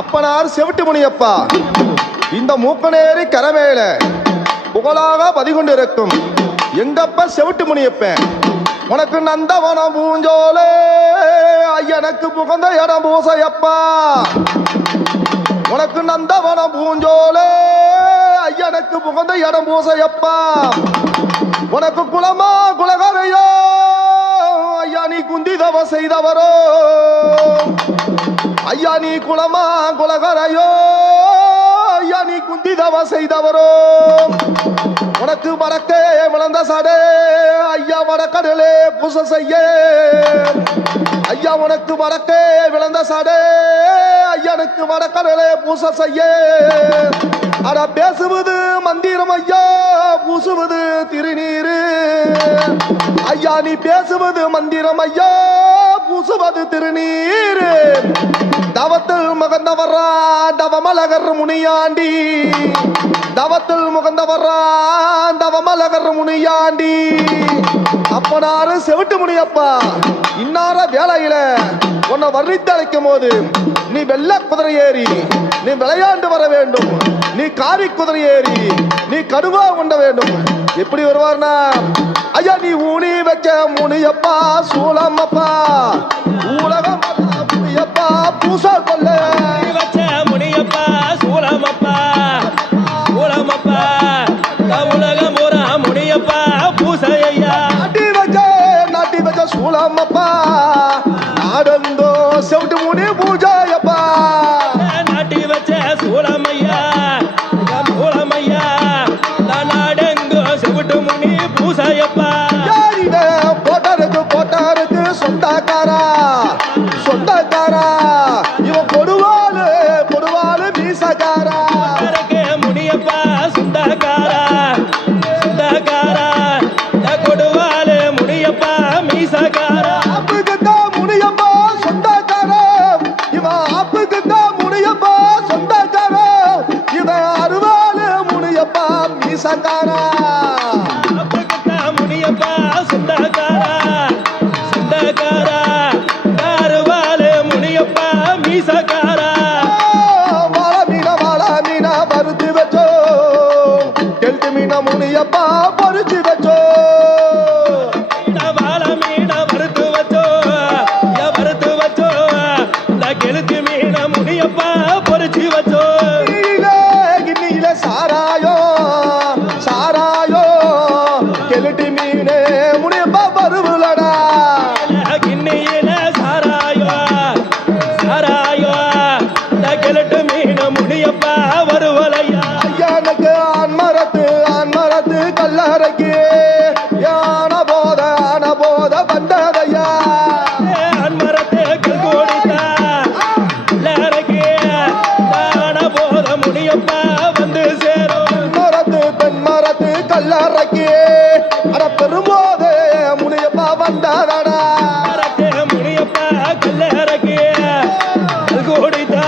அப்பனார் செவிட்டு முனியப்பா, இந்த மூக்கனேரி கரமேல புகழாக பதிகொண்டிருக்கும் எங்கப்ப செவிட்டு முனியப்பேன். உனக்கு நந்தவனம் பூஞ்சோலே ஐயனுக்கு புகந்த இடம் பூசையப்பா. உனக்கு நந்தவனம் பூஞ்சோலே ஐயனுக்கு புகந்த இடம் பூசையப்பா. உனக்கு குலமா குலகரையோ ஐயா நீ குந்திதவ செய்தவரோ. ஐயா நீ குலமா குலகரையோ ஐயா நீ குந்திதவ செய்தவரோ. உனக்கு வடக்கே விளந்த சடே ஐயா வடக்கடலே பூச செய்ய. ஐயா உனக்கு வடக்கே விளந்த சடே ஐயனுக்கு வடக்கடலே பூச செய்ய. அட பேசுவது மந்திரம் ஐயா பூசுவது திருநீரு. ஐயா நீ பேசுவது மந்திரம் ஐயா பூசுவது திருநீரு. தவத்தில் முகந்தவரா தவமலகர் முனியாண்டி. தவத்தில் முகந்தவரா தவமலகர் முனியாண்டி. அப்பனாரு செவிட்டு முனியப்பா, இன்னார வேலையில உன்னை வர்ணித்தழைக்கும் போது நீ வெள்ள குதிரை ஏறி நீ விளையாண்டு வர வேண்டும். நீ காரி குதிரை ஏறி நீ கடுவா கொண்ட வேண்டும். எப்படி வருவார்னா ஐயா நீ ஊனி வச்ச முனியப்பா சூளமப்பா உலகம் முனியப்பா பூச கொல்ல வச்ச முனியப்பா சூளமப்பா சூளமப்பா உலகம் பூரா முனியப்பா பூசையா. நாட்டி வச்ச சூளமப்பா நாடந்தோ செவிட்டு முனி பூஜையப்பா. நாட்டி வச்ச சூளமையா சூளமையா நாடெங்கோ செவிட்டு முனி பூசையப்பா. போட்டாருக்கு சொந்தக்காரா சொந்தக்காரா இவன் கொடுவாளு கொடுவாளு மீசக்காரா. முனியப்பா சொந்தக்காரா சொந்தக்காரா கொடுவாளு முனியப்பா மீசக்காரா. ஆப்புக்குத்தான் முனியப்பா சொந்தக்காரா இவன். ஆப்புக்குத்தான் முனியப்பா சொந்தக்காரா இவன். அருவாளு முனியப்பா மீசக்காரா. முனியப்பா சொந்தக்காரா சொந்தக்காரா அருவாளு முனியப்பா மீசக்காரா. வாழ மீனா பருத்தி வச்சோ கெல்ட்டு மீனா முனியப்பா பறிச்சு வச்சோ. வாழ மீன வறுத்து வச்சோ வறுத்து வச்சோ கெளுத்து மீன முனியப்பா பொறிச்சு வச்சோ. கிண்ணியில சாராயோ சாராயோ கெளுட்டு மீனே முனியப்பா பருவுலடா. கிண்ணியில சாராயோ சாராயோ கெளுட்டு மீன முனியப்பா வருவலையா. ஐயானுக்கு ஆன்மரத்து கல்லறைக்கு ஆன போத வந்ததையா. அன்மரத்து கல்கோடித்தா எல்லாருக்கு தான போத முனியப்பா வந்து சேரும். பெண்மரத்து கல்லறைக்கு அட பெரும்போது முனியப்பா வந்ததடா. முனியப்பா கல்லறைக்கு கல்கோடித்தா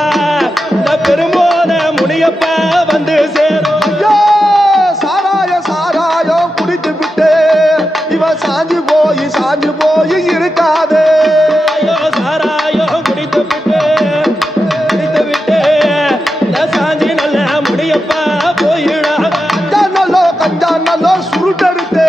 பெரும்போத முனியப்பா வந்து சேரும். சாராயோ குடித்து விட்டு இவன் சாஞ்சு போய் இருக்காது. ஐயோ சாராயோ குடித்து விட்டு சாஞ்சி நல்ல முனியப்பா போயிடாத. கஞ்சானல்லோ சுருட்டெடுத்து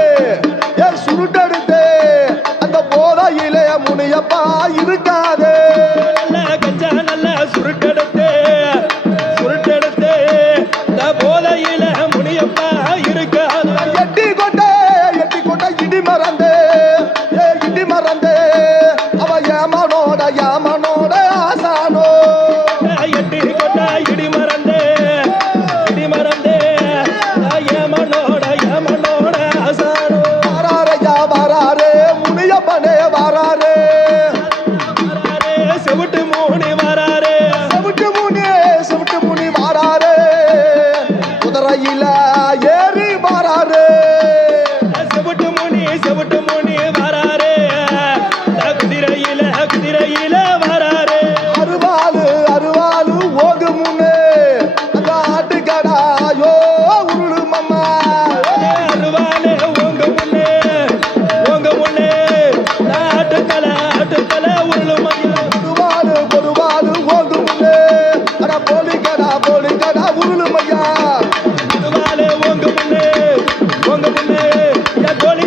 என் கோழி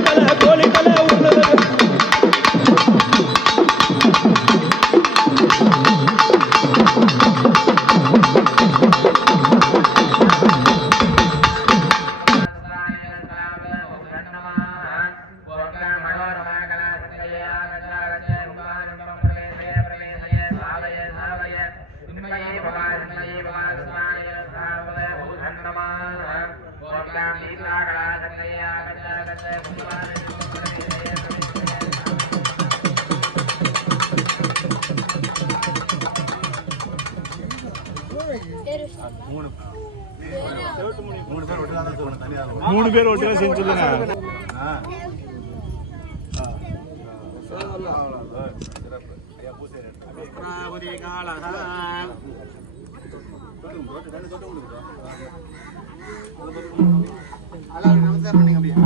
தலை உருளுது மூணு பேர் ஒட்டியா செஞ்சுருங்க நமஸ்காரம் பண்ணீங்க அப்படியே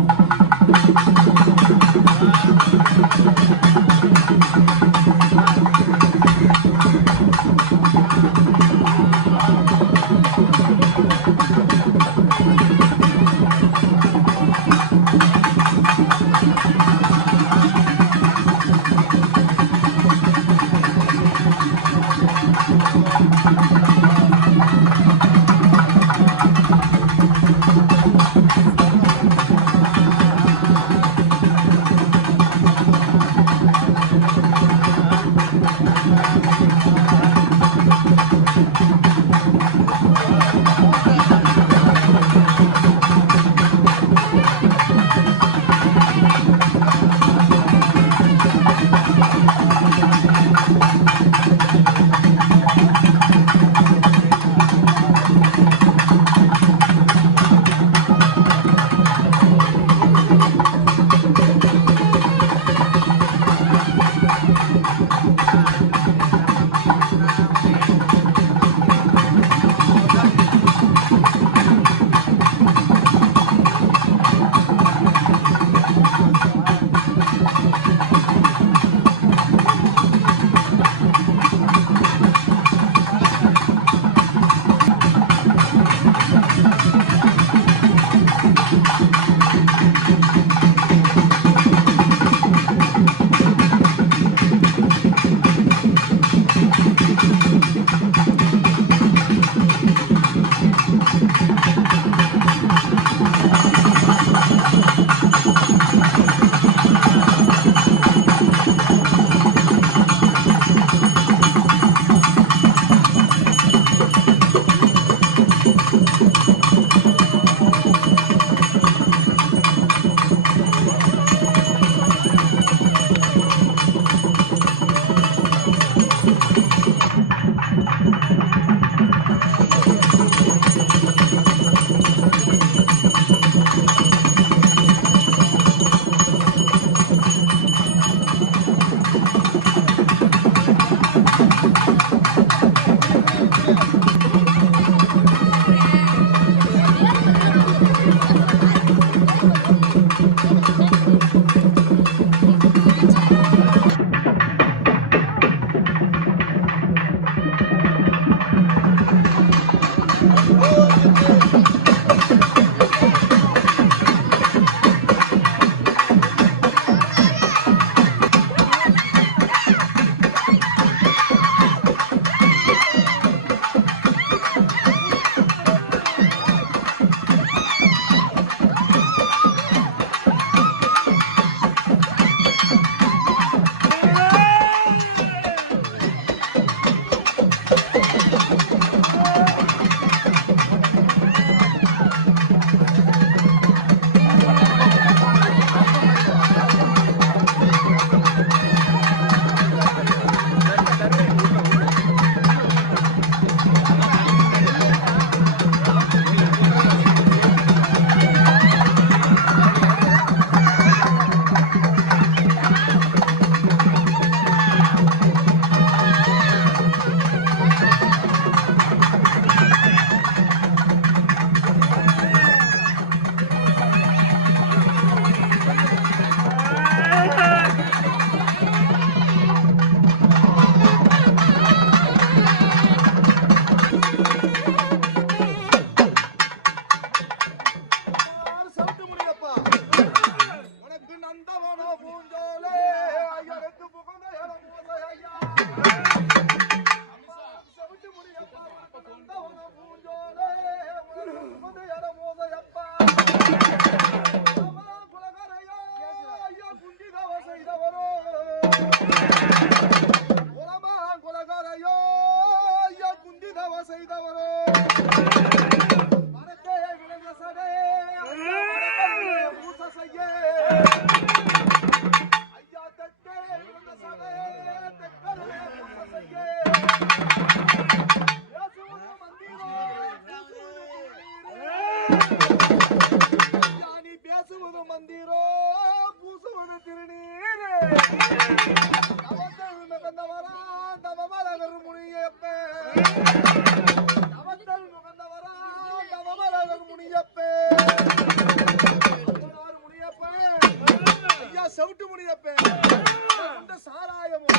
மந்திரோ பூசுவது திருநீரே அவத்தல் மிகுந்தவரா தவமலர் முனியப்பே அவத்தல் மிகுந்தவரா தவமலர் முனியப்பே முனியப்பே ஐயா செவுட்டு முனியப்பே இந்த சாராயமோ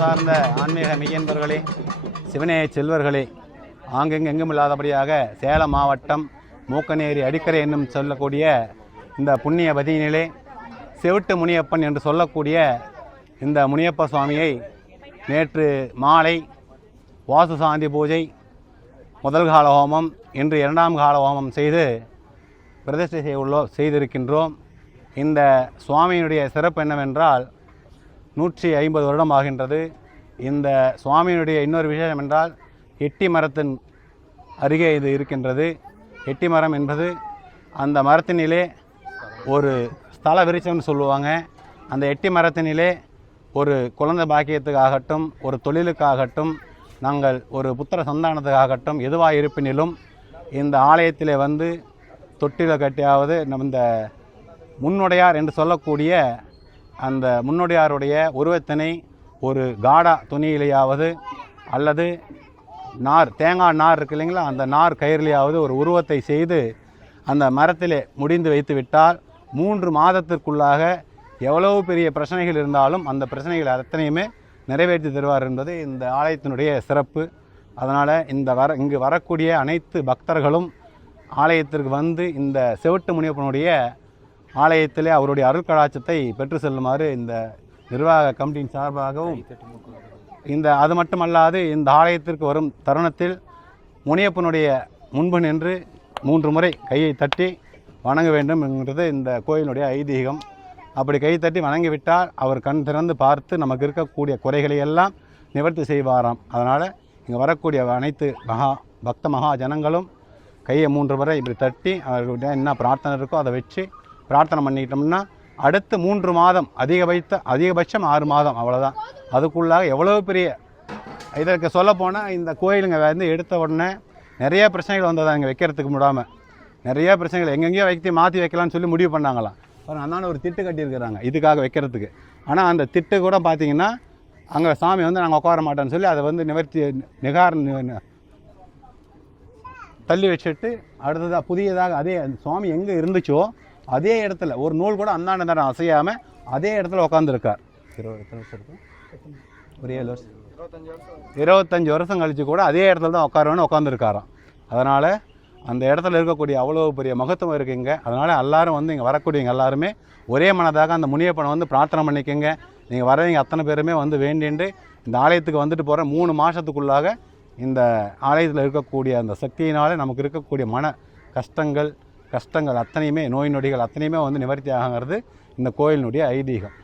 சார்ந்த ஆன்மீக மெய்யன்பர்களே, சிவனேய செல்வர்களே, ஆங்கெங்கும் இல்லாதபடியாக சேலம் மாவட்டம் மூக்கநேரி அடிக்கரை என்னும் சொல்லக்கூடிய இந்த புண்ணிய பதியினிலே செவிட்டு முனியப்பன் என்று சொல்லக்கூடிய இந்த முனியப்ப சுவாமியை நேற்று மாலை வாசு சாந்தி பூஜை, முதல் கால ஹோமம், இன்று 2ஆம் கால ஹோமம் செய்து பிரதிஷ்டை செய்திருக்கின்றோம். இந்த சுவாமியினுடைய சிறப்பு என்னவென்றால் 150 வருடம் ஆகின்றது. இந்த சுவாமியினுடைய இன்னொரு விசேஷம் என்றால் எட்டி மரத்தின் அருகே இது இருக்கின்றது. எட்டி மரம் என்பது அந்த மரத்தினிலே ஒரு ஸ்தல விருட்சம்னு சொல்லுவாங்க. அந்த எட்டி மரத்தினிலே ஒரு குழந்தை பாக்கியத்துக்காகட்டும், ஒரு தொழிலுக்காகட்டும், நாங்கள் ஒரு புத்திர சந்தானத்துக்காகட்டும், எதுவாக இருப்பினிலும் இந்த ஆலயத்திலே வந்து தொட்டில கட்டியாவது இந்த முன்னுடையார் என்று சொல்லக்கூடிய அந்த முன்னுடையாருடைய உருவத்தினை ஒரு காடா துணியிலேயாவது அல்லது தேங்காய் நார் இருக்கு இல்லைங்களா, அந்த நார் கயிறிலேயாவது ஒரு உருவத்தை செய்து அந்த மரத்திலே முடிந்து வைத்து விட்டால் 3 மாதத்திற்குள்ளாக எவ்வளவு பெரிய பிரச்சனைகள் இருந்தாலும் அந்த பிரச்சனைகள் அத்தனையுமே நிறைவேற்றி தருவார் என்பது இந்த ஆலயத்தினுடைய சிறப்பு. அதனால் இங்கு வரக்கூடிய அனைத்து பக்தர்களும் ஆலயத்திற்கு வந்து இந்த செவிட்டு முனியப்பனுடைய ஆலயத்திலே அவருடைய அருட்கடாட்சத்தை பெற்று செல்லுமாறு இந்த நிர்வாக கமிட்டியின் சார்பாகவும் அது மட்டுமல்லாது இந்த ஆலயத்திற்கு வரும் தருணத்தில் முனியப்பனுடைய முன்பு நின்று 3 முறை கையை தட்டி வணங்க வேண்டும் என்கிறது இந்த கோயிலுடைய ஐதீகம். அப்படி கை தட்டி வணங்கிவிட்டால் அவர் கண் திறந்து பார்த்து நமக்கு இருக்கக்கூடிய குறைகளை எல்லாம் நிவர்த்தி செய்வாராம். அதனால் இங்கே வரக்கூடிய அனைத்து பக்த மகா ஜனங்களும் கையை 3 முறை இப்படி தட்டி அவர்களுடைய என்ன பிரார்த்தனை இருக்கோ அதை வச்சு பிரார்த்தனை பண்ணிக்கிட்டோம்னா அடுத்து 3 மாதம் அதிகபட்சம் 6 மாதம் அவ்வளோதான். அதுக்குள்ளாக எவ்வளோ பெரிய இதற்கு சொல்லப்போனால் இந்த கோயிலுங்க வந்து எடுத்த உடனே நிறைய பிரச்சனைகள் வந்ததா இங்கே வைக்கிறதுக்கு முடியாமல் நிறைய பிரச்சனைகள் எங்கெங்கேயோ மாற்றி வைக்கலாம்னு சொல்லி முடிவு பண்ணாங்களாம். அதனால ஒரு திட்டு கட்டியிருக்கிறாங்க இதுக்காக வைக்கிறதுக்கு. ஆனால் அந்த திட்டு கூட பார்த்தீங்கன்னா அங்கே சாமி வந்து நாங்கள் உட்கார மாட்டோம்னு சொல்லி அதை வந்து தள்ளி வச்சுட்டு அடுத்ததாக புதியதாக அதே சுவாமி எங்கே இருந்துச்சோ அதே இடத்துல ஒரு நூல் கூட அந்தாண்ட நேரம் அசையாமல் அதே இடத்துல உட்காந்துருக்கார். 25 வருஷம் கழித்து கூட அதே இடத்துல தான் உட்காந்துருக்காராம். அதனால் அந்த இடத்துல இருக்கக்கூடிய அவ்வளோ பெரிய மகத்துவம் இருக்குங்க. அதனால் எல்லோரும் வந்து இங்கே வரக்கூடியவங்க எல்லாருமே ஒரே மனதாக அந்த முனியப்பனை வந்து பிரார்த்தனை பண்ணிக்கோங்க. நீங்கள் வரவங்க அத்தனை பேருமே வந்து வேண்டிண்டு இந்த ஆலயத்துக்கு வந்துட்டு போகிற 3 மாதத்துக்குள்ளாக இந்த ஆலயத்தில் இருக்கக்கூடிய அந்த சக்தியினால் நமக்கு இருக்கக்கூடிய மன கஷ்டங்கள் அத்தனையுமே நோய் நொடிகள் அத்தனையுமே வந்து நிவர்த்தி ஆகுங்கிறது இந்த கோயிலினுடைய ஐதீகம்.